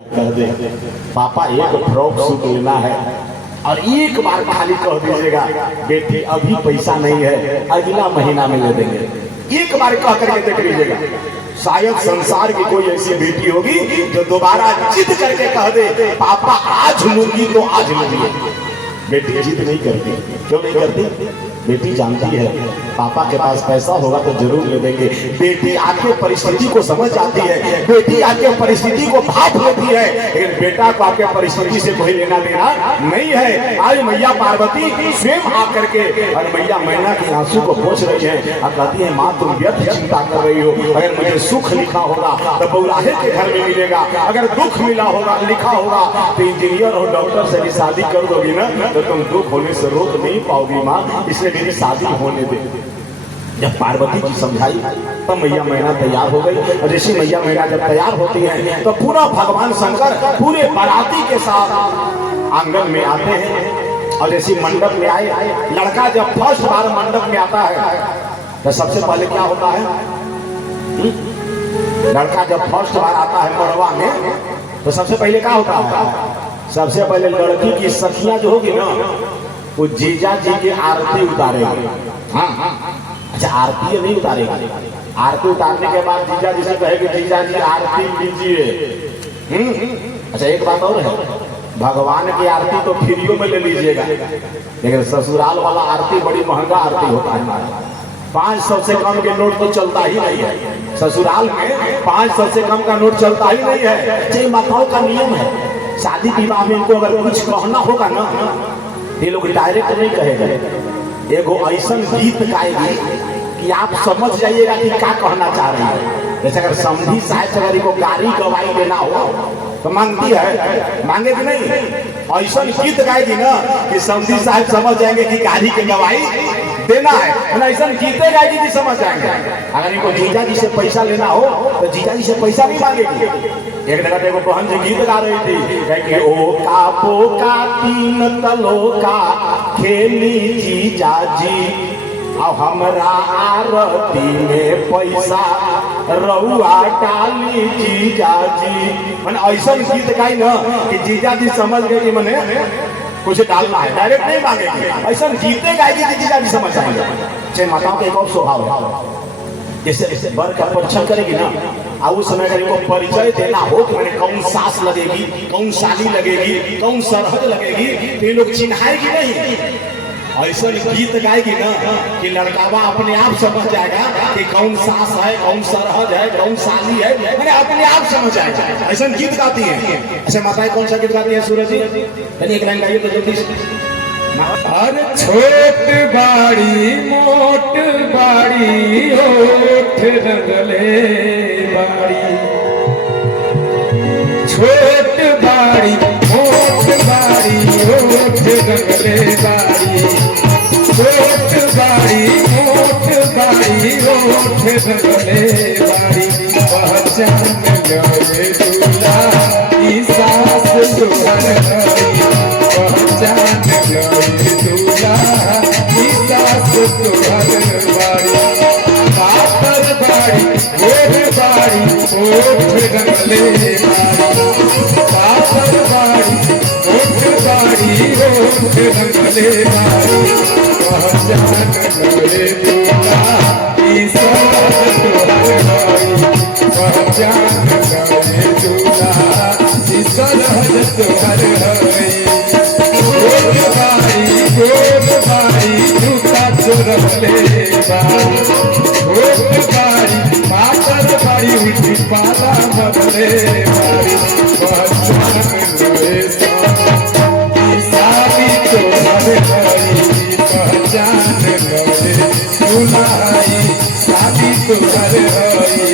कह दे पापा एक फ्रॉक सूट लेना है और एक बार खाली कह दीजिएगा बेटी अभी पैसा नहीं है अगला महीना में ले देंगे। एक बार कह करके देख लीजिएगा, शायद संसार की कोई ऐसी बेटी होगी जो दोबारा जिद करके कह दे पापा आज लूंगी तो आज लूंगी। बेटी जिद नहीं करती। क्यों नहीं करती? बेटी जानती है पापा के पास पैसा होगा तो जरूर ले देंगे। बेटी आके परिस्थिति को समझ आती है, बेटी आके परिस्थिति को भाप लेती है, लेकिन बेटा को आके परिस्थिति से कोई लेना देना नहीं है। आज मैया पार्वती स्वयं आकर के और मैया मैना के आंसू को पोंछ रही है और कहती है माँ तुम व्यर्थ चिंता कर रही हो। अगर मुझे सुख लिखा होगा तो बौराहे के घर में मिलेगा, अगर दुख मिला होगा लिखा होगा तो इंजीनियर और डॉक्टर से भी शादी कर दोगी ना तो तुम दुख होने से रोक नहीं पाओगी माँ, इसलिए मेरी शादी होने दे। जब पार्वती जी समझाई तब मैया मैना तैयार हो गई और जैसी मैया मैना जब तैयार होती है तो पूरा भगवान शंकर पूरे बाराती के साथ आंगन में आते हैं। और जैसी मंडप में आए, लड़का जब फर्स्ट बार मंडप में आता है तो सबसे पहले क्या होता है? लड़का जब फर्स्ट बार आता है मड़वा में तो सबसे पहले क्या होता है? सबसे पहले लड़की की सखियां जो होगी ना वो जीजा जी की आरती उतारेगी। हाँ, अच्छा आरती नहीं उतारेगी। आरती उतारने के बाद जीजा जी से कहेगी जीजा जी आरती लीजिए। अच्छा एक बात और है, भगवान की आरती तो फ्रीओ में ले लीजिएगा, लेकिन ससुराल वाला आरती बड़ी महंगा आरती होता है। 500 से कम के नोट तो चलता ही नहीं है ससुराल में। 500 से कम का नोट चलता ही नहीं है। ये माताओं का नियम है। शादी विवाह में इनको अगर कुछ कहना होगा ना ये लोग डायरेक्ट नहीं कहेंगे, एगो ऐसा गीत गाएगी कि आप समझ जाइएगा कि क्या कहना चाह रही है। जैसे अगर समधी साहब से अगर इनको गाड़ी गवाही देना हो तो मांगती है, मांगे कि नहीं? ऐसा गीत गाएगी ना कि समधी साहब समझ जाएंगे कि गाड़ी की गवाही देना है। ऐसा गीते गाएगी कि समझ जाएंगे। अगर इनको जीजा जी से पैसा लेना हो तो जीजा जी से पैसा नहीं मांगेगी। एक जगह देखो बहन जी गीत गा रही थी कि ओ का पोका तीन तलो का खेली जीजा जी और हमरा आरती में पैसा रउआ डाली जीजा जी। मैंने ऐसा गीत गाई ना कि जीजा जी समझ गए कि मैंने कुछ डालना है, डायरेक्ट नहीं मांगेगी। ऐसा गीते गाएगी कि जीजा जी समझ जाएंगे। माताओं का एक और स्वभाव है, जैसे वर का परीक्षण करेगी ना और उस समय अगर इनको परिचय देना हो कि मैंने कौन सास लगेगी, कौन साली लगेगी, कौन सरहद लगेगी तो ये लोग चिन्हाएगी नहीं। ऐसा गीत गाएगी ना कि लड़कावा अपने आप समझ जाएगा कि कौन सास है, कौन सरहद है, कौन साली है, मैंने अपने आप समझ जाएगा। ऐसा गीत गाती है। अच्छा माताएं कौन सा गीत गाती है? सूरज जी एक लाइन गाइए तो जल्दी से। हर छोट बाड़ी मोट बाड़ी ओठ रंगले बाड़ी, छोट बाड़ी मोट बाड़ी ओठ रंगले बाड़ी, छोट बाड़ी मोट बाड़ी ओठ रंगले बाड़ी। पहचान गए दूल्हा की सास सुहर हरी, पहचान गए दूल्हा की सास सुहर बाड़ी। पातर बाड़ी गोर बाड़ी ओठ रंगले बाड़ी, पातर बाड़ी गोर बाड़ी ओठ रंगले बाड़ी। पहचान गए दूल्हा की सास सुहर बाड़ी, पहचान गए दूल्हा की सरहद सुहर हरी। गोर बाड़ी जूता चोरले बाड़ी, गोर बाड़ी पातर बाड़ी उल्टी पाला बदले बाड़ी। पहचान गए शादी तोहर हरी, पहचान गए दुल्हाई शादी तोहर हरी।